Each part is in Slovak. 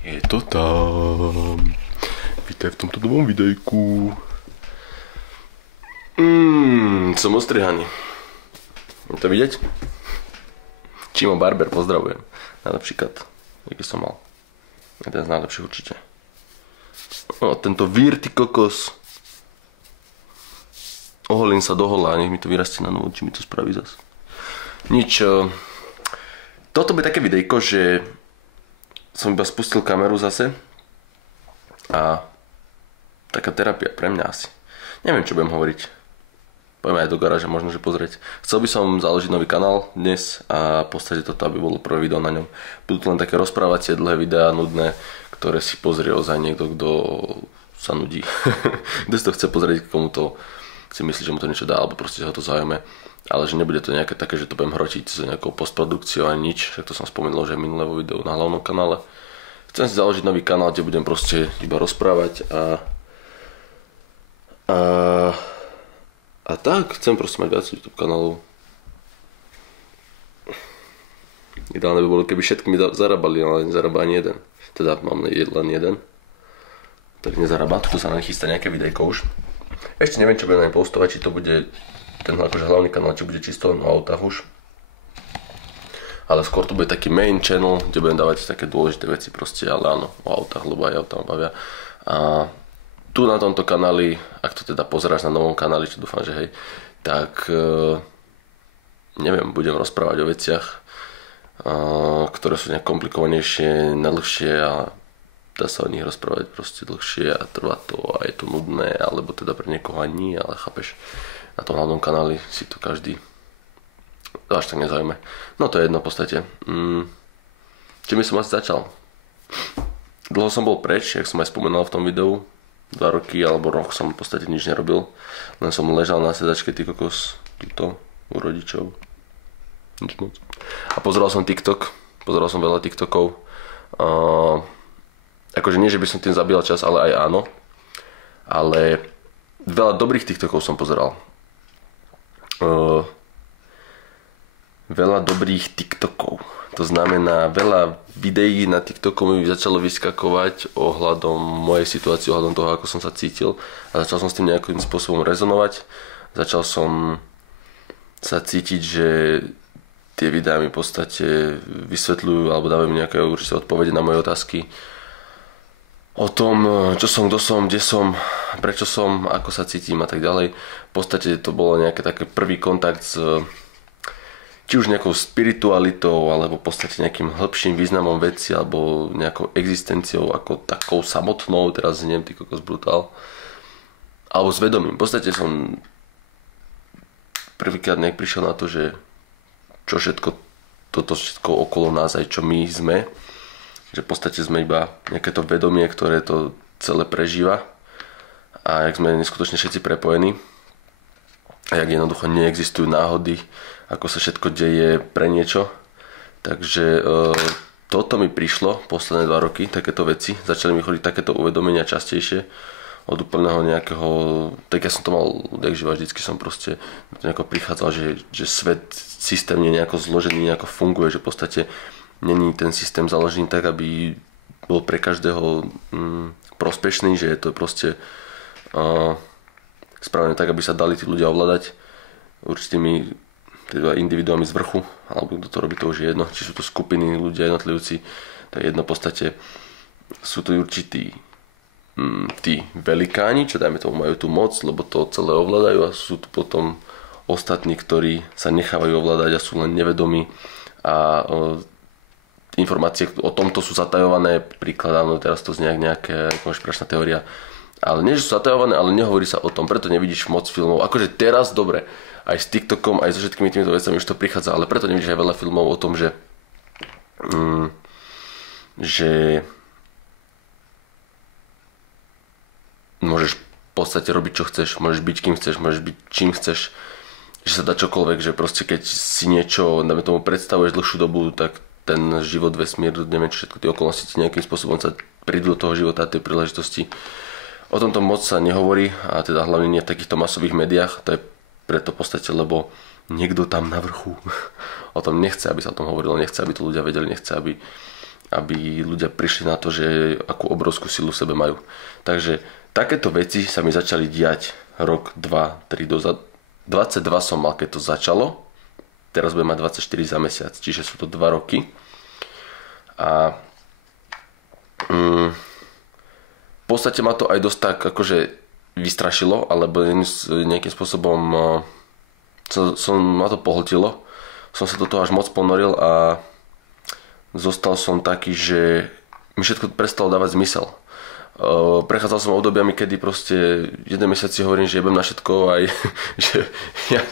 Je to tam. Vítaj v tomto novom videjku. Som ostrihaný. Je to vidieť? Čimo Barber, pozdravujem. Najlepší kat, aký som mal. Jeden z najlepších určite. No, tento Virty kokos. Oholím sa do hola, nech mi to vyrastie na novo, či mi to spraví zas. Nič. Toto bude také videjko, že som iba spustil kameru zase a taká terapia pre mňa asi. Neviem, čo budem hovoriť. Poďme aj do garáža, možno, že pozrieť. Chcel by som založiť nový kanál dnes a postaviť toto, aby bolo prvé video na ňom. Budú to len také rozprávacie, dlhé videá, nudné, ktoré si pozrie ozaj niekto, kto sa nudí. Kto si to chce pozrieť, komu to si myslí, že mu to niečo dá, alebo proste ho to zaujme. Ale že nebude to nejaké také, že to budem hrotiť s nejakou postprodukciou ani nič. Však to som spomenul, že minulé vo videu na hlavnom kanále. Chcem si založiť nový kanál, kde budem proste iba rozprávať a tak, chcem proste mať viac YouTube kanálov. Ideálne by bolo, keby všetky mi zarábali, ale nezarába ani jeden. Teda mám len jeden. Tak nezarába, tu sa nachystá nejaké videjko už. Ešte neviem, čo budem postovať, či to bude ten akože hlavný kanál, či bude čisto o autách už. Ale skôr to bude taký main channel, kde budem dávať také dôležité veci proste, ale áno, o autách, lebo aj autá ma bavia. A tu na tomto kanáli, ak to teda pozeráš na novom kanáli, čo dúfam, že hej, tak neviem, budem rozprávať o veciach, ktoré sú nejak komplikovanejšie, najdlhšie a dá sa o nich rozprávať proste dlhšie a trvá to a je to nudné, alebo teda pre niekoho ani nie, ale chápeš, na tom hlavnom kanáli si to každý až tak nezaujme. No to je jedno v podstate. Čím by som asi začal? Dlho som bol preč, jak som aj spomenul v tom videu. 2 roky alebo rok som v podstate nič nerobil. Len som ležal na sedačke, ty kokos, tuto, u rodičov. Nič moc. A pozeral som TikTok. Pozeral som veľa TikTokov. Akože nie, že by som tým zabíjal čas, ale aj áno. Ale veľa dobrých TikTokov som pozeral. Veľa dobrých TikTokov. To znamená, veľa videí na TikToku mi začalo vyskakovať ohľadom mojej situácie, ohľadom toho, ako som sa cítil. A začal som s tým nejakým spôsobom rezonovať. Začal som sa cítiť, že tie videá mi v podstate vysvetľujú alebo dávajú mi nejaké určité odpovede na moje otázky o tom, čo som, kto som, kde som, prečo som, ako sa cítim a tak ďalej. V podstate to bolo nejaký taký prvý kontakt s či už nejakou spiritualitou, alebo v podstate nejakým hĺbším významom veci, alebo nejakou existenciou ako takou samotnou, teraz zniem, ty kokos brutál, alebo s vedomím. V podstate som prvýkrát nejak prišiel na to, že čo všetko, toto všetko okolo nás, aj čo my sme, že v podstate sme iba nejaké to vedomie, ktoré to celé prežíva a jak sme neskutočne všetci prepojení a jak jednoducho neexistujú náhody, ako sa všetko deje pre niečo. Takže toto mi prišlo posledné 2 roky, takéto veci. Začali mi chodiť takéto uvedomenia častejšie od úplného nejakého, tak ja som to mal odjakživa, vždycky som proste nejako prichádzal, že svet, systém nie je nejako zložený, nejako funguje, že v podstate není ten systém založený tak, aby bol pre každého prospešný, že je to proste správne tak, aby sa dali tí ľudia ovládať určitými teda individuami z vrchu, alebo kto to robí, to už je jedno, či sú to skupiny, ľudia, jednotlivci, tak jedno v podstate sú to určití tí velikáni, čo dajme tomu majú tú moc, lebo to celé ovládajú a sú tu potom ostatní, ktorí sa nechávajú ovládať a sú len nevedomí a informácie o tomto sú zatajované, príklad, áno, teraz to znie nejaká konšpiračná teória, ale nie, že sú zatajované, ale nehovorí sa o tom, preto nevidíš moc filmov, akože teraz dobre, aj s TikTokom, aj so všetkými týmito vecami už to prichádza, ale preto nevidíš aj veľa filmov o tom, že môžeš v podstate robiť čo chceš, môžeš byť kým chceš, môžeš byť čím chceš, že sa dá čokoľvek, že proste keď si niečo, dáme tomu predstavuješ dlhšiu dobu, tak ten život, vesmír, neviem čo všetko tie okolnosti ti nejakým spôsobom sa prídu do toho života a tej príležitosti. O tomto moc sa nehovorí a teda hlavne nie v takýchto masových médiách, to je preto v podstate, lebo niekto tam na vrchu o tom nechce, aby sa o tom hovorilo, nechce, aby to ľudia vedeli, nechce, aby aby ľudia prišli na to, že akú obrovskú silu v sebe majú. Takže takéto veci sa mi začali diať rok, 2, 3 dozadu. 22 som mal, keď to začalo. Teraz budem mať 24 za mesiac, čiže sú to 2 roky. A v podstate ma to aj dosť tak akože vystrašilo, alebo nejakým spôsobom ma to pohltilo. Som sa do toho až moc ponoril a zostal som taký, že mi všetko prestalo dávať zmysel. Prechádzal som obdobiami, kedy proste jeden mesiac si hovorím, že jebem na všetko aj že ja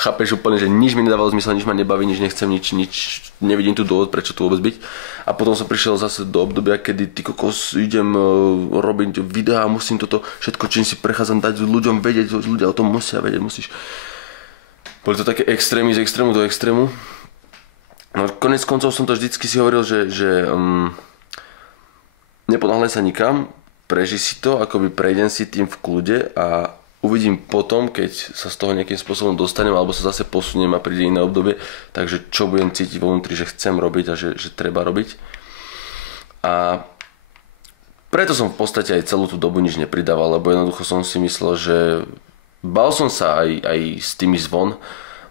chápeš úplne, že nič mi nedávalo zmysel, nič ma nebaví, nič nechcem, nič nevidím tu dôvod, prečo tu vôbec byť. A potom som prišiel zase do obdobia, kedy ty kokos idem robiť videá, musím toto všetko, čím si prechádzam, dať ľuďom vedieť, ľudia o tom musia vedieť, musíš. Boli to také extrémy z extrému do extrému. No konec koncov som to vždycky si hovoril, že neponáhľaj sa nikam, preži si to, akoby prejdem si tým v kľude a uvidím potom, keď sa z toho nejakým spôsobom dostanem alebo sa zase posuniem a príde iné obdobie, takže čo budem cítiť vo vnútri, že chcem robiť a že treba robiť. A preto som v podstate aj celú tú dobu nič nepridával, lebo jednoducho som si myslel, že bál som sa aj s tými zvon,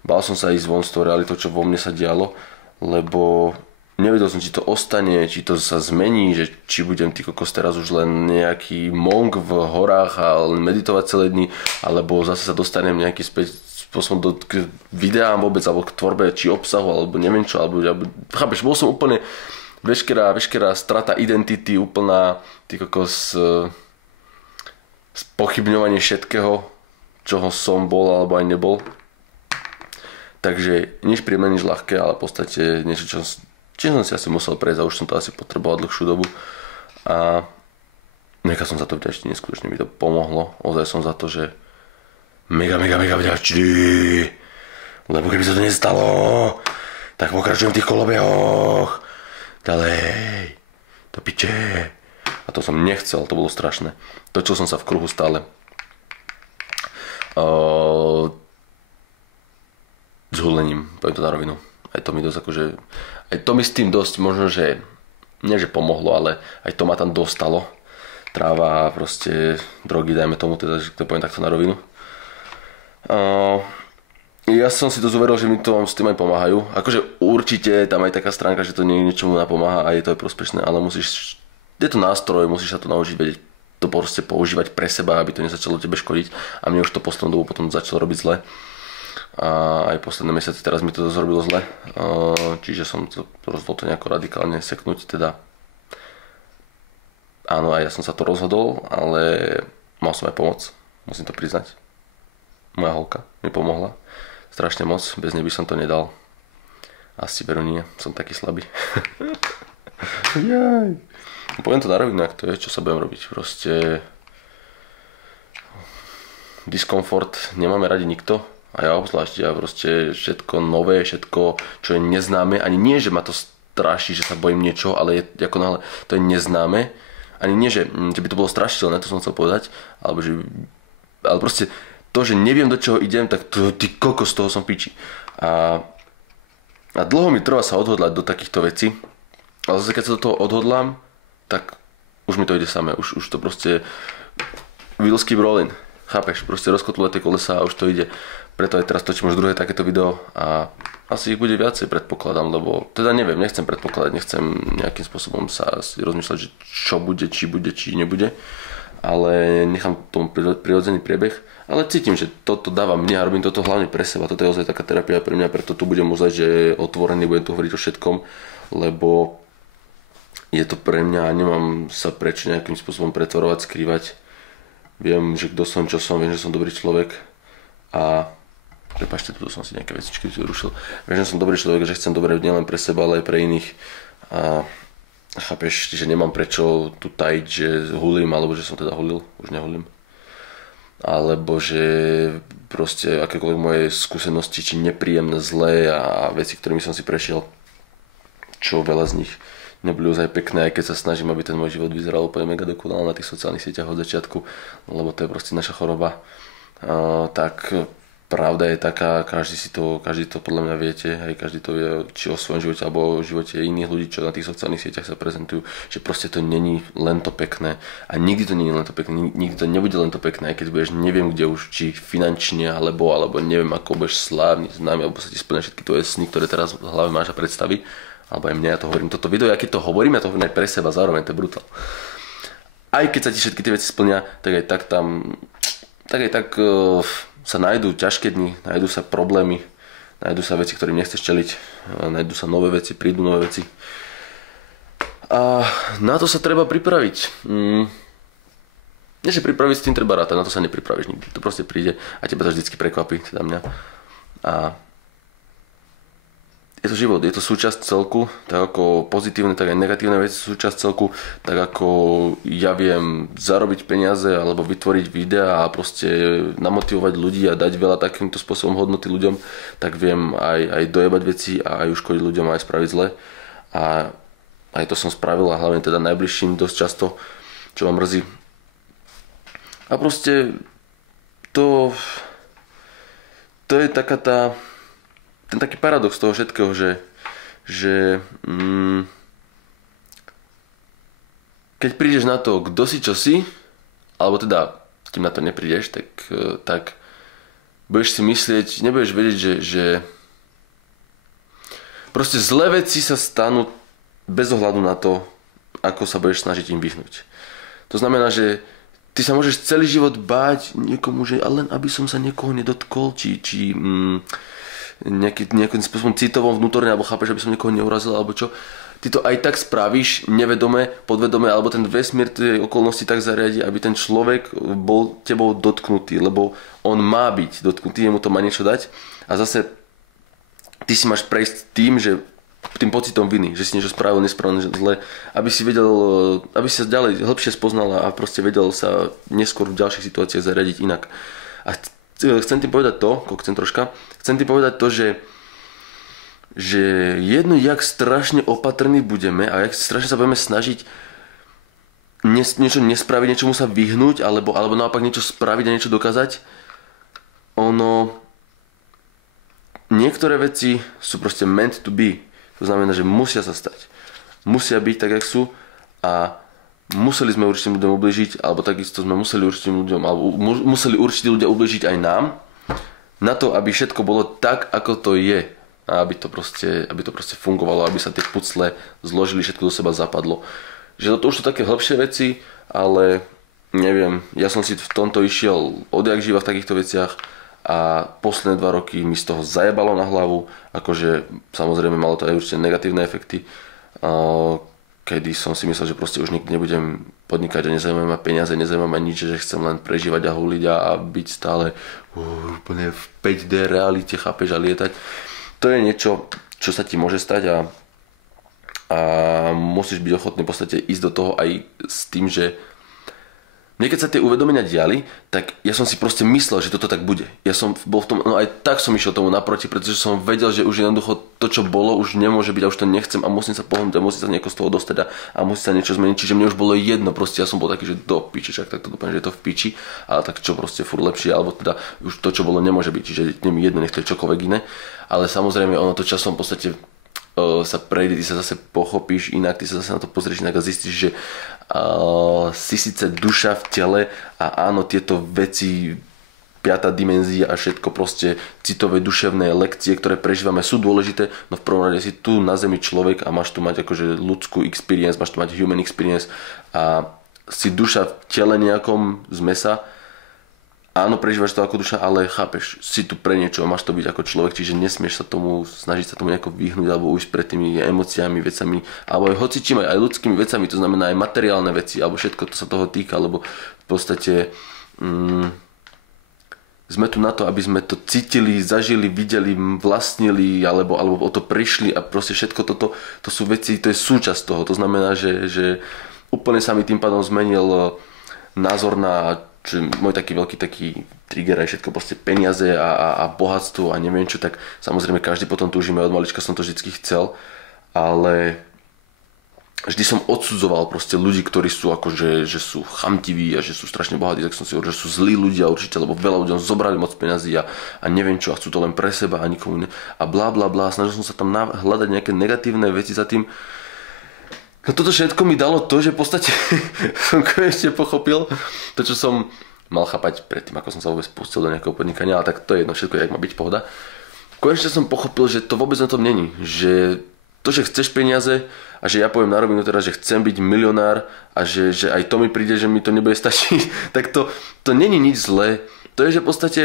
bál som sa aj zvon s tou realitou, čo vo mne sa dialo, lebo nevedel som, či to ostane, či to sa zmení, že či budem ty kokos teraz už len nejaký monk v horách a len meditovať celé dni, alebo zase sa dostanem nejaký späť spôsobom k videám vôbec, alebo k tvorbe, či obsahu, alebo neviem čo, alebo chápeš, bol som úplne veškerá strata identity, úplná ty kokos spochybňovanie všetkého, čoho som bol alebo aj nebol. Takže nič príjemné, nič ľahké, ale v podstate niečo, čím som si asi musel prejsť a už som to asi potreboval dlhšiu dobu a nechal som za to vďačný, neskutočne mi to pomohlo, ozaj som za to, že mega vďačný, lebo keby sa to nestalo, tak pokračujem v tých kolobehoch, ďalej, to piče, a to som nechcel, to bolo strašné, točil som sa v kruhu stále. S hulením, poviem to na rovinu. Aj to mi dosť akože, aj to mi s tým dosť možno, že nie že pomohlo, ale aj to ma tam dostalo. Tráva a proste drogy, dajme tomu, teda, že to poviem takto na rovinu. Ja som si to zoveril, že mi to s tým aj pomáhajú. Akože určite tam aj taká stránka, že to niečomu napomáha a je to aj prospešné, ale je to nástroj, musíš sa to naučiť vedieť to proste používať pre seba, aby to nezačalo tebe škodiť. A mne už to poslednú dobu potom začalo robiť zle. A aj posledné mesiace teraz mi to zrobilo zle, čiže som to rozhodol to nejako radikálne seknúť, teda áno, aj ja som sa to rozhodol, ale mal som aj pomoc, musím to priznať. Moja holka mi pomohla strašne moc, bez nej by som to nedal, asi veru nie, som taký slabý. Jaj. Poviem to na rovinu, ak to je, čo sa budem robiť, proste diskomfort nemáme radi nikto. A ja obzvlášť, ja proste všetko nové, všetko, čo je neznáme, ani nie, že ma to straší, že sa bojím niečo, ale je, ako náhle to je neznáme, ani nie, že by to bolo strašidelné, to som chcel povedať, ale proste to, že neviem, do čoho idem, tak to, ty kokos, z toho som piči. A dlho mi trvá sa odhodlať do takýchto vecí, ale zase keď sa do toho odhodlám, tak už mi to ide samé, už to proste wheels keep rolling. Chápeš, proste rozkotľuje tie kolesa a už to ide. Preto aj teraz točím už druhé takéto video a asi ich bude viacej, predpokladám, lebo teda neviem, nechcem predpokladať, nechcem nejakým spôsobom sa rozmýšľať, že čo bude, či nebude, ale nechám tomu prirodzený priebeh, ale cítim, že toto dáva mne a robím toto hlavne pre seba, toto je ozaj taká terapia pre mňa, preto tu budem ozaj, že otvorený, budem tu hovoriť o všetkom, lebo je to pre mňa a nemám sa prečo nejakým spôsobom pretvorovať, skrývať. Viem, že kto som, čo som, viem, že som dobrý človek a prepáčte, tu som si nejaké vecičky rušil. Viem, že som dobrý človek, že chcem dobre nielen pre seba, ale aj pre iných a chápeš, že nemám prečo tu tajiť, že hulím, alebo že som teda hulil, už nehulím. Alebo že proste akékoľvek moje skúsenosti, či nepríjemné, zlé a veci, ktorými som si prešiel, čo veľa z nich neboli ozaj pekné, aj keď sa snažím, aby ten môj život vyzeral úplne mega dokonale na tých sociálnych sieťach od začiatku, lebo to je proste naša choroba, tak pravda je taká, každý to podľa mňa viete, aj každý to vie, či o svojom živote alebo o živote iných ľudí, čo na tých sociálnych sieťach sa prezentujú, že proste to není len to pekné a nikdy to není len to pekné, nikdy to nebude len to pekné, aj keď budeš neviem kde už, či finančne alebo neviem ako budeš slávny, známy, alebo sa ti splnia všetky tvoje sny, ktoré teraz v hlave máš a predstavy, alebo aj mne, ja to hovorím, toto video, ja keď to hovorím, ja to hovorím aj pre seba, zároveň to je brutál. Aj keď sa ti všetky tie veci splnia, tak aj tak tam, sa nájdú ťažké dni, nájdú sa problémy, nájdú sa veci, ktorým nechceš čeliť, nájdú sa nové veci, prídu nové veci. A na to sa treba pripraviť. Nie, že pripraviť s tým treba rátať, na to sa nepripravíš nikdy. To proste príde a teba to vždycky prekvapí, teda mňa. A je to život, je to súčasť celku, tak ako pozitívne, tak aj negatívne veci sú súčasť celku, tak ako ja viem zarobiť peniaze alebo vytvoriť videa a proste namotivovať ľudí a dať veľa takýmto spôsobom hodnoty ľuďom, tak viem aj dojebať veci a aj uškodiť ľuďom a aj spraviť zle. A aj to som spravil a hlavne teda najbližším dosť často, čo ma mrzí. A proste to je taká ten taký paradox toho všetkého, že keď prídeš na to, kto si čo si, alebo teda kým na to neprídeš, tak budeš si myslieť, nebudeš vedieť, že proste zlé veci sa stanú bez ohľadu na to, ako sa budeš snažiť im vyhnúť. To znamená, že ty sa môžeš celý život báť niekomu, že len aby som sa niekoho nedotkol, či nejakým spôsobom citovom, vnútorne, alebo chápeš, aby som niekoho neurazil, alebo čo. Ty to aj tak spravíš, nevedome, podvedome, alebo ten vesmír tej okolnosti tak zariadi, aby ten človek bol tebou dotknutý, lebo on má byť dotknutý, jemu to má niečo dať. A zase ty si máš prejsť tým pocitom viny, že si niečo spravil nesprávne, zle, aby si vedel, aby si sa ďalej hĺbšie spoznal a proste vedel sa neskôr v ďalších situáciách zariadiť inak. A chcem ti povedať to, že jedno, jak strašne opatrní budeme a jak strašne sa budeme snažiť niečo nespraviť, niečomu sa vyhnúť, alebo naopak niečo spraviť a niečo dokázať, niektoré veci sú proste meant to be. To znamená, že musia sa stať. Musia byť tak, jak sú a museli sme určitým ľuďom ubližiť, alebo takisto sme museli určití ľudia ubližiť aj nám, na to, aby všetko bolo tak, ako to je. A aby to proste fungovalo, aby sa tie pucle zložili, všetko do seba zapadlo. Že to už sú také hĺbšie veci, ale neviem, ja som si v tomto išiel odjak živa v takýchto veciach a posledné 2 roky mi z toho zajebalo na hlavu, akože samozrejme malo to aj určite negatívne efekty, kedy som si myslel, že proste už nikdy nebudem podnikať a nezaujímavé ma peniaze, nezaujímavé ma nič, že chcem len prežívať a huliť a byť stále úplne v 5D realite, chápeš, a lietať. To je niečo, čo sa ti môže stať a musíš byť ochotný v podstate ísť do toho aj s tým, že mne keď sa tie uvedomenia diali, tak ja som si proste myslel, že toto tak bude. Ja som bol v tom, no aj tak som išiel tomu naproti, pretože som vedel, že už jednoducho to, čo bolo, už nemôže byť a už to nechcem a musím sa pohnúť a musím sa nieko z toho dostať a musí sa niečo zmeniť. Čiže mne už bolo jedno, proste ja som bol taký, že do piči, čak tak to dúfam, že je to v piči, ale tak čo proste furt lepšie, alebo teda už to, čo bolo, nemôže byť, čiže nie mi jedno, nech to je čokoľvek iné. Ale samozrejme ono to časom v podstate sa prejde, ty sa zase pochopíš inak, ty sa zase na to pozrieš inak a zistíš, že si síce duša v tele a áno, tieto veci, 5. dimenzia a všetko proste citové, duševné lekcie, ktoré prežívame, sú dôležité, no v prvom rade si tu na zemi človek a máš tu mať akože ľudskú experience, máš tu mať human experience a si duša v tele nejakom z mesa. Áno, prežívaš to ako duša, ale chápeš, si tu pre niečo, máš to byť ako človek, čiže nesmieš sa tomu, snažiť sa tomu nejako vyhnúť alebo ujsť pred tými emóciami, vecami, alebo aj hocičím, aj ľudskými vecami, to znamená aj materiálne veci, alebo všetko to sa toho týka, lebo v podstate sme tu na to, aby sme to cítili, zažili, videli, vlastnili, alebo o to prišli a proste všetko toto, to sú veci, to je súčasť toho, to znamená, že úplne sa mi tým pádom zmenil názor na môj taký veľký trigger aj všetko, proste peniaze a bohatstvo a neviem čo, tak samozrejme každý potom túžime, od malička som to vždycky chcel, ale vždy som odsudzoval proste ľudí, ktorí sú akože, že sú chamtiví a že sú strašne bohatí, tak som si hovoril, že sú zlí ľudia určite, lebo veľa ľuďom zobrali moc peniazy a neviem čo, a chcú to len pre seba a nikomu ne. A blá blá blá, snažil som sa tam hľadať nejaké negatívne veci za tým. No toto všetko mi dalo to, že v podstate som konečne pochopil to, čo som mal chápať predtým, ako som sa vôbec pustil do nejakého podnikania, ale tak to je jedno, všetko je, jak má byť pohoda. Konečne som pochopil, že to vôbec na tom není, že to, že chceš peniaze a že ja poviem na rovinu teraz, že chcem byť milionár a že aj to mi príde, že mi to nebude stačiť, tak to není nič zlé. To je, že v podstate,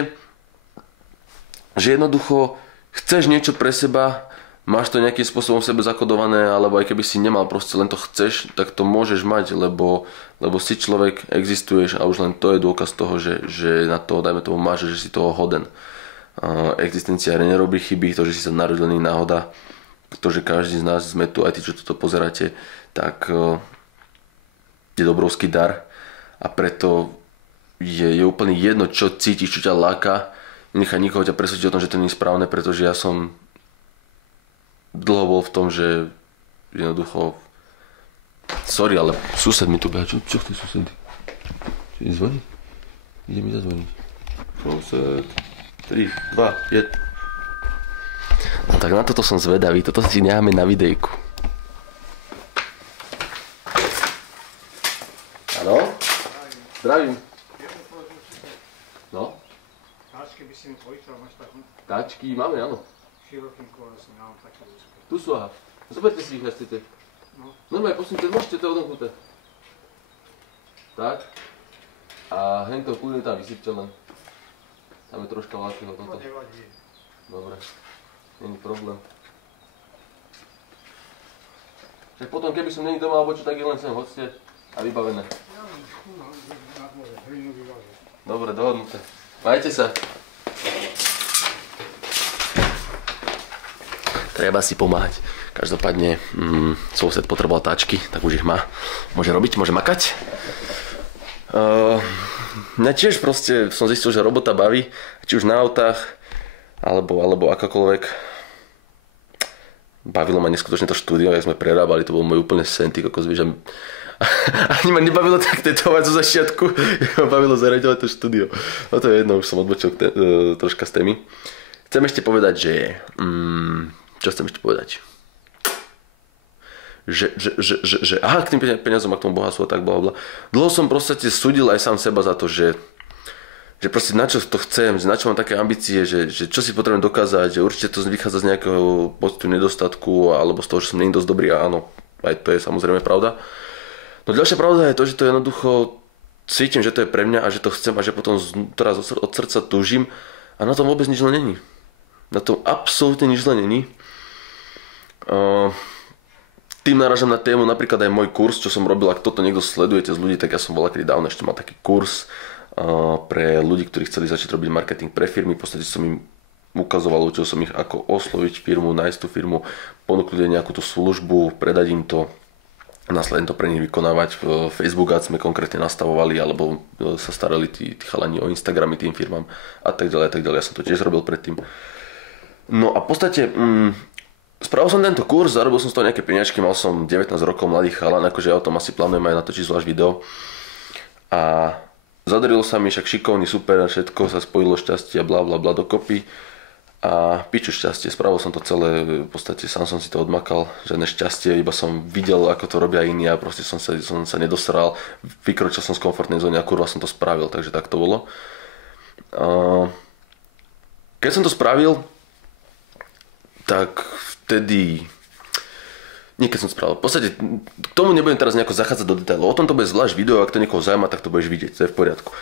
že jednoducho chceš niečo pre seba, máš to nejakým spôsobom v sebe zakodované, alebo aj keby si nemal, proste len to chceš, tak to môžeš mať, lebo si človek, existuješ a už len to je dôkaz toho, že na to, dajme tomu, máš, že si toho hoden. Existencia nerobí chyby, to, že si sa narodený náhoda, to, že každý z nás sme tu, aj tí, čo toto pozeráte, tak je dobrovský dar a preto je úplne jedno, čo cítiš, čo ťa láka. Nechaj nikoho ťa presvedčiť o tom, že to nie je správne, pretože ja som dlho bol v tom, že jednoducho sorry, ale sused mi tu beha. Čo chce sused? Čo ide zvoniť? Ide mi zazvoniť. Sused. 3, 2, 1. No tak na toto som zvedavý, toto si necháme na videjku. Áno? Zdravím. No? Táčky by si mi povyčal, máš takú? Táčky máme, áno. Širokým kolesom, ja mám také úzke. Tu sú, aha. Zoberte si ich, ak chcete. No. Normálne, posunite, môžete to odomknuté. Tak. A hento kľudne tam vysypte len. Tam je troška vlákneho tomto. To nevadí. Dobre. Není problém. Však potom, keby som není doma alebo čo, tak je len sem hoďte a vybavené. Ja mám na dvore, hlinu vyvážem. Dobre, dohodnuté. Majte sa. Treba si pomáhať. Každopádne sused potreboval táčky, tak už ich má. Môže robiť, môže makať. Mňa tiež proste som zistil, že robota baví, či už na autách, alebo akokoľvek. Bavilo ma neskutočne to štúdio, jak sme prerábali, to bol môj úplne sen, ty kokos, vieš, ani ma nebavilo tak tetovať zo začiatku, ma bavilo zariadovať to štúdio. No to je jedno, už som odbočil troška z témy. Chcem ešte povedať, že... čo chcem ešte povedať? Aha, k tým peniazom a k tomu bohatstvu a tak blablabla. Dlho som proste súdil aj sám seba za to, že proste na čo to chcem, na čo mám také ambície, že čo si potrebujem dokázať, že určite to vychádza z nejakého pocitu nedostatku alebo z toho, že som nie dosť dobrý a áno, aj to je samozrejme pravda. No ďalšia pravda je to, že to jednoducho cítim, že to je pre mňa a že to chcem a že potom teraz od srdca túžim a na tom vôbec nič len není. Na tom absolútne nič len není. Tým narážam na tému napríklad aj môj kurz, čo som robil, ak toto niekto sledujete z ľudí, tak ja som bol akedy dávno ešte mal taký kurz pre ľudí, ktorí chceli začať robiť marketing pre firmy. V podstate som im ukazoval, učil som ich ako osloviť firmu, nájsť tú firmu, ponúknuť nejakú tú službu, predať im to a následne to pre nich vykonávať. Facebook Ads sme konkrétne nastavovali, alebo sa starali tí chalani o Instagramy tým firmám a tak ďalej, a tak ďalej. Ja som to tiež robil predtým. No a v podstate spravil som tento kurz, zarobil som z toho nejaké peniažky, mal som 19 rokov, mladý chalan, akože ja o tom asi plánujem aj natočiť zvlášť video. A zadarilo sa mi, však šikovný, super, všetko sa spojilo šťastie a bla bla bla dokopy. A piču šťastie, spravil som to celé, v podstate sám som si to odmakal, žiadne šťastie, iba som videl, ako to robia iní a proste som sa nedosral, vykročil som z komfortnej zóny a kurva som to spravil, takže tak to bolo. Keď som to spravil, tak vtedy... Nie, keď som spravil. V podstate k tomu nebudem teraz nejako zachádzať do detailov. O tom to bude zvlášť video, ak to niekoho zaujíma, tak to budeš vidieť, to je v poriadku.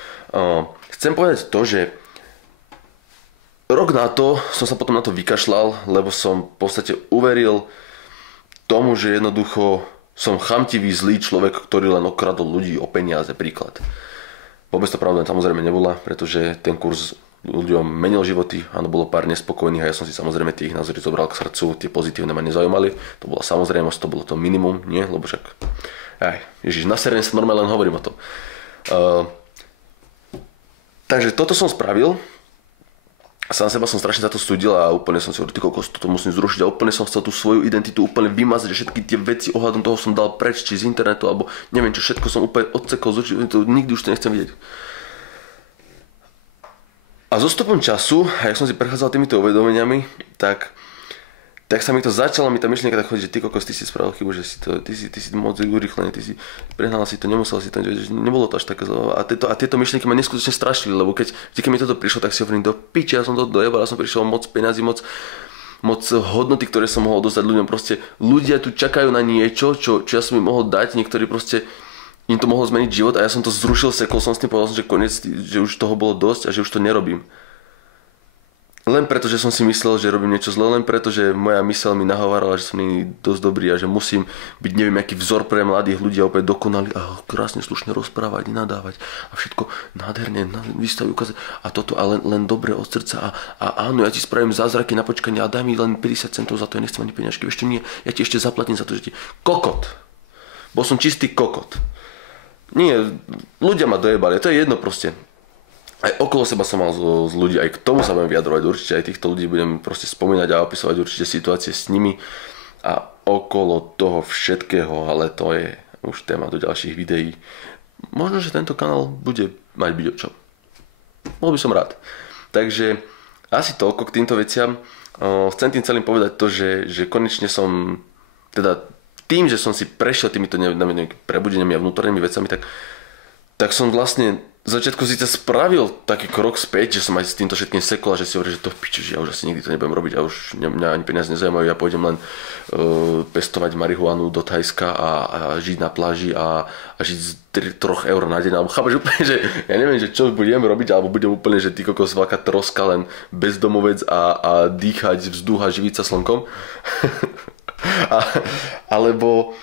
Chcem povedať to, že rok na to som sa potom na to vykašľal, lebo som v podstate uveril tomu, že jednoducho som chamtivý, zlý človek, ktorý len okradol ľudí o peniaze, príklad. Vôbec to pravda samozrejme nebola, pretože ten kurz ľuďom menil životy, áno, bolo pár nespokojných a ja som si samozrejme tie ich názory zobral k srdcu, tie pozitívne ma nezaujímali, to bola samozrejmosť, to bolo to minimum, nie, lebo však, ježiš, na serne sa normálne len hovorím o tom. Takže toto som spravil sám seba som strašne za to súdil a úplne som si hovoril, ty kokos, toto musím zrušiť a úplne som chcel tú svoju identitu úplne vymazať, že všetky tie veci ohľadom toho som dal preč, či z internetu, alebo neviem čo, všetko som úplne odsekol, to nikdy už to nechcem vidieť. A so stupom času, a jak som si prechádzal týmito uvedomeniami, tak sa mi to začalo, mi tá myšlienka tak chodiť, že ty kokos, ty si spravil chybu, že ty si moc urýchlený, ty si prehnal si to, nemusel si to, že nebolo to až také zlo. A tieto myšlienky ma neskutočne strašili, lebo keď mi toto prišlo, tak si hovorím, do piče, ja som to dojebal, ja som prišiel moc peňazí, moc hodnoty, ktoré som mohol dostať ľuďom. Proste ľudia tu čakajú na niečo, čo ja som im mohol dať, niektorí proste im to mohlo zmeniť život a ja som to zrušil, sekol som s tým, povedal som, že koniec, že už toho bolo dosť a že už to nerobím. Len preto, že som si myslel, že robím niečo zle, len preto, že moja myseľ mi nahovárala, že som nie dosť dobrý a že musím byť neviem aký vzor pre mladých ľudí a opäť dokonalý a krásne slušne rozprávať, nadávať a všetko nádherne vystaviť, ukázať a toto a len dobre od srdca a áno, ja ti spravím zázraky na počkanie a daj mi len 50 centov za to, ja nechcem ani peňažky, ešte nie, ja ti ešte zaplatím za to, že ti... Kokot! Bol som čistý kokot. Nie, ľudia ma dojebali, to je jedno proste. Aj okolo seba som mal z ľudí, aj k tomu sa budem vyjadrovať určite, aj týchto ľudí budem proste spomínať a opisovať určite situácie s nimi a okolo toho všetkého, ale to je už téma do ďalších videí. Možno, že tento kanál bude mať byť o čom. Bol by som rád. Takže asi toľko k týmto veciam. Chcem tým celým povedať to, že konečne som, teda tým, že som si prešiel týmito prebudeniami a vnútornými vecami, tak som vlastne v začiatku síce spravil taký krok späť, že som aj s týmto všetkým sekol a že si hovoril, že to piče, že ja už asi nikdy to nebudem robiť a už mňa ani peniaze nezaujímajú, ja pôjdem len pestovať marihuanu do Thajska a žiť na pláži a žiť z 3 eur na deň, alebo chápeš úplne, že ja neviem, že čo budem robiť, alebo budem úplne, že ty kokos veľká troska, len bezdomovec a dýchať vzduch a živiť sa slnkom. alebo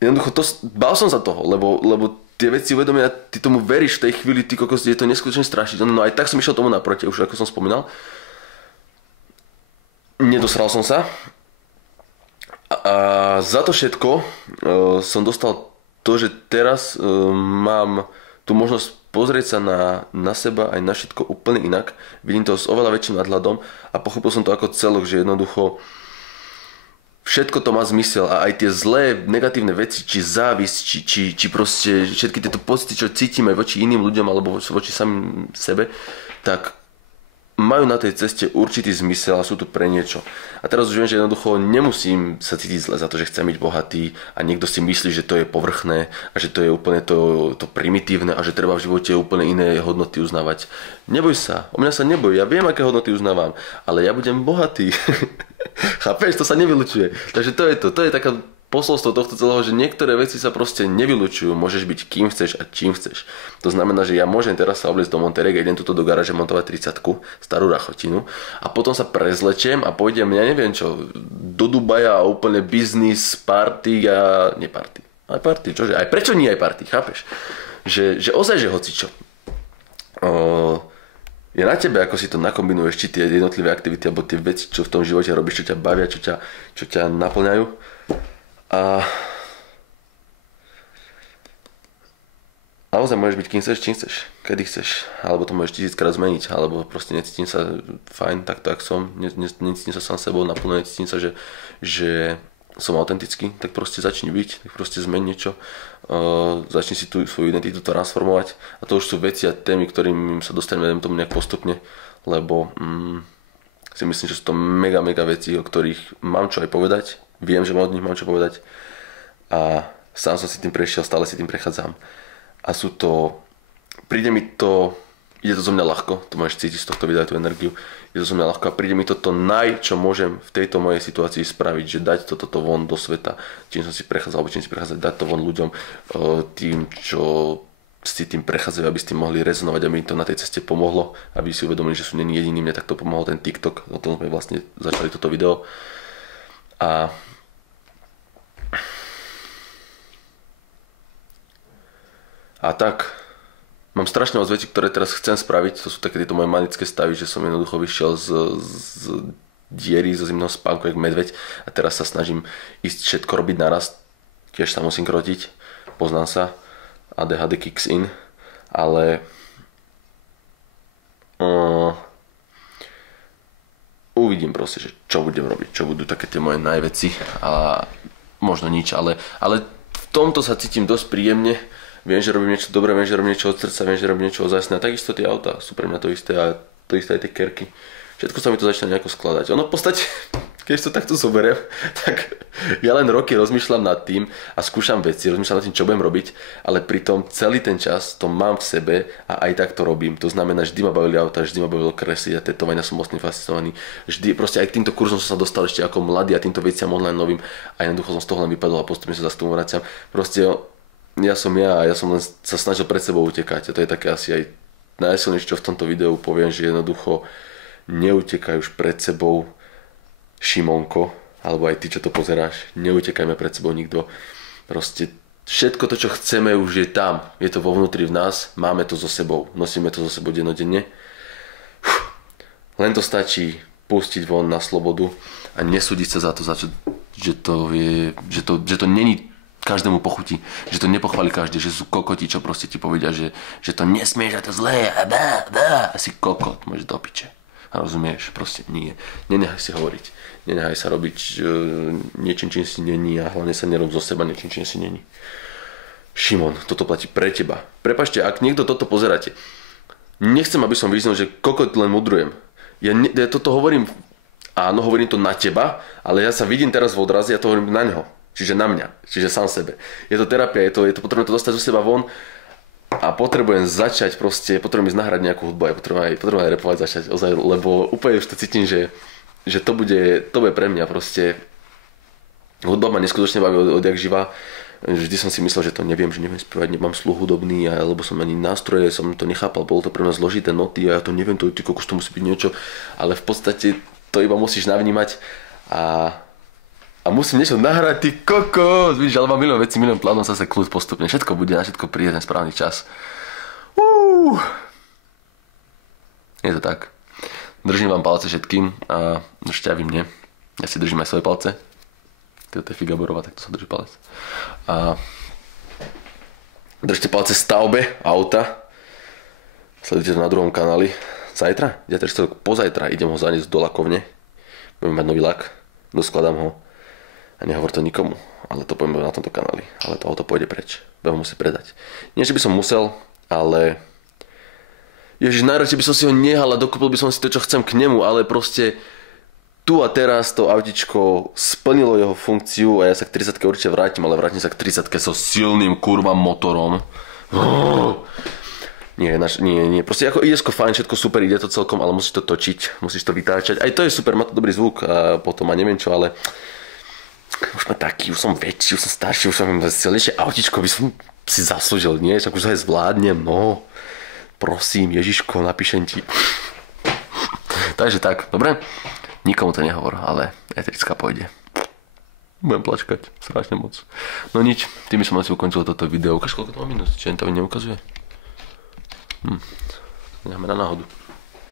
jednoducho bál som sa toho, lebo tie veci uvedomia, ty tomu veríš v tej chvíli, ty kokos, je to neskutočne strašidelné. No aj tak som išiel tomu naproti, už ako som spomínal. Nedosral som sa. A za to všetko som dostal to, že teraz mám tú možnosť pozrieť sa na seba aj na všetko úplne inak. Vidím to s oveľa väčším nadhľadom a pochopil som to ako celok, že jednoducho všetko to má zmysel a aj tie zlé, negatívne veci, či závisť, či proste všetky tieto pocity, čo cítime voči iným ľuďom alebo voči samým sebe, tak majú na tej ceste určitý zmysel a sú tu pre niečo. A teraz už viem, že jednoducho nemusím sa cítiť zle za to, že chcem byť bohatý a niekto si myslí, že to je povrchné a že to je úplne to primitívne a že treba v živote úplne iné hodnoty uznávať. Neboj sa, o mňa sa neboj, ja viem, aké hodnoty uznávam, ale ja budem bohatý. Chápeš, to sa nevylučuje. Takže to je taká posolstvo tohto celého, že niektoré veci sa proste nevylučujú. Môžeš byť kým chceš a čím chceš. To znamená, že ja môžem teraz sa obliecť do Monterey, idem tuto do garáže montovať 30-ku, starú rachotinu a potom sa prezlečiem a pôjdem, ja neviem čo, do Dubaja a úplne biznis, party a... Nie party. Aj party, čože? Aj prečo nie aj party, chápeš? Že ozaj, že hocičo. Je na tebe, ako si to nakombinuješ, či tie jednotlivé aktivity, alebo tie veci, čo v tom živote robíš, čo ťa bavia, čo ťa naplňajú. A naozaj môžeš byť kým chceš, čím chceš, kedy chceš. Alebo to môžeš 1000-krát zmeniť, alebo proste necítim sa fajn, takto, ak som. Necítim sa sám sebou naplno, necítim sa, že som autentický, tak proste začni byť, tak proste zmeni niečo. Začni si tú svoju identitu transformovať a to už sú veci a témy, ktorým sa dostaneme tomu nejak postupne, lebo si myslím, že sú to mega veci, o ktorých mám čo aj povedať, viem, že od nich mám čo povedať a sám som si tým prešiel, stále si tým prechádzam a sú to, ide to zo mňa ľahko, to máš cítiť z tohto videa, tú energiu, ide to zo mňa ľahko a príde mi to čo môžem v tejto mojej situácii spraviť, že dať toto von do sveta, čím som si prechádzal, alebo čím si prechádzať, dať to von ľuďom, tým, čo si tým prechádzajú, aby s tým mohli rezonovať, aby im to na tej ceste pomohlo, aby si uvedomili, že sú není jediní, mne takto pomohol ten TikTok, o tom sme vlastne začali toto video. A tak, mám strašne moc vecí, ktoré teraz chcem spraviť, to sú také tieto moje manické stavy, že som jednoducho vyšiel z diery, zo zimného spánku, jak medveď a teraz sa snažím ísť všetko robiť naraz, tiež sa musím krotiť, poznám sa, ADHD kicks in, ale uvidím proste, že čo budem robiť, čo budú také tie moje najveci a možno nič, ale v tomto sa cítim dosť príjemne. Viem, že robím niečo dobré, viem, že robím niečo od srdca, viem, že robím niečo ozajstné. A takisto tie autá sú pre mňa to isté a to isté aj tie kerky. Všetko sa mi to začne nejako skladať. Ono v podstate, keď to takto zoberiem, tak ja len roky rozmýšľam nad tým a skúšam veci, rozmýšľam nad tým, čo budem robiť, ale pritom celý ten čas to mám v sebe a aj tak to robím. To znamená, vždy ma bavili auta, vždy ma bavilo kresliť a tetovania, som mocne fascinovaný. Vždy, proste aj k týmto kurzom som sa dostal ešte ako mladý a týmto veciam online novým a jednoducho som z toho len vypadol a postupne sa zase tomu vraciam. Proste ja som ja a ja som len sa snažil pred sebou utekať a to je také asi aj najsilnejšie, čo v tomto videu poviem, že jednoducho neutekaj už pred sebou Šimonko, alebo aj ty, čo to pozeráš, neutekajme pred sebou nikto. Proste všetko to, čo chceme, už je tam. Je to vo vnútri v nás, máme to so sebou, nosíme to so sebou dennodenne. Len to stačí pustiť von na slobodu a nesúdiť sa za to, že to není každému pochutí, že to nepochváli každý, že sú kokoti, čo proste ti povedia, že to nesmieš a to zlé a si kokot, môžeš do piče. Rozumieš? Proste nie. Nenechaj si hovoriť. Nenechaj sa robiť niečím, čím si není a hlavne sa nerob zo seba niečím, čím si není. Šimon, toto platí pre teba. Prepáčte, ak niekto toto pozeráte, nechcem, aby som vyznal, že kokot len mudrujem. Ja toto hovorím, áno, hovorím to na teba, ale ja sa vidím teraz v odraze a to hovorím na ňo. Čiže na mňa. Čiže sám sebe. Je to terapia, je to potrebné to dostať zo seba von. A potrebujem začať proste, potrebujem ísť nahrať nejakú hudbu a potrebujem aj repovať začať ozaj, lebo úplne už to cítim, že to bude pre mňa proste. Hudba ma neskutočne baví odjak živa. Vždy som si myslel, že to neviem spievať, nemám sluch hudobný, alebo som ani nástroje, som to nechápal, bolo to pre mňa zložité noty a ja to neviem, to kokos, to musí byť niečo, ale v podstate to iba musíš navnímať a musím niečo nahrať, ty kokos, vidíš, ale mám milión vecí, milión plánov, zase kľud postupne, všetko bude, na všetko príde ten správny čas. Je to tak. Držím vám palce všetkým a držte aj vy mne. Ja si držím aj svoje palce. Toto je Figa Borová, tak to sa drží palec. A držte palce stavbe auta. Sledujte to na druhom kanáli. Zajtra? Pozajtra idem ho zaniesť do lakovne. Budem mať nový lak. Doskladám ho. A nehovor to nikomu, ale to poviem na tomto kanáli. Ale to auto pôjde preč. Budem ho musieť predať. Nie, že by som musel, ale Ježiš, najradšej by som si ho nehal a dokúpil by som si to, čo chcem k nemu, ale proste tu a teraz to autičko splnilo jeho funkciu a ja sa k 30-ke určite vrátim, ale vrátim sa k 30-ke so silným kurva motorom. Nie, proste ako IS-ko fajn, všetko super, ide to celkom, ale musíš to točiť, musíš to vytáčať. Aj to je super, má to dobrý zvuk a potom a neviem čo, ale už ma taký, už som väčší, už som starší, už som silnejšie autičko by som si zaslúžil, nie? Však už aj zvládnem, no. Prosím, Ježiško, napíšem ti. Takže tak, dobre? Nikomu to nehovor, ale etrická pôjde. Budem plačkať, strašne moc. No nič, tým by som asi ukončil toto video. Ukáž, koľko to má minút, či to mi neukazuje? Necháme na náhodu.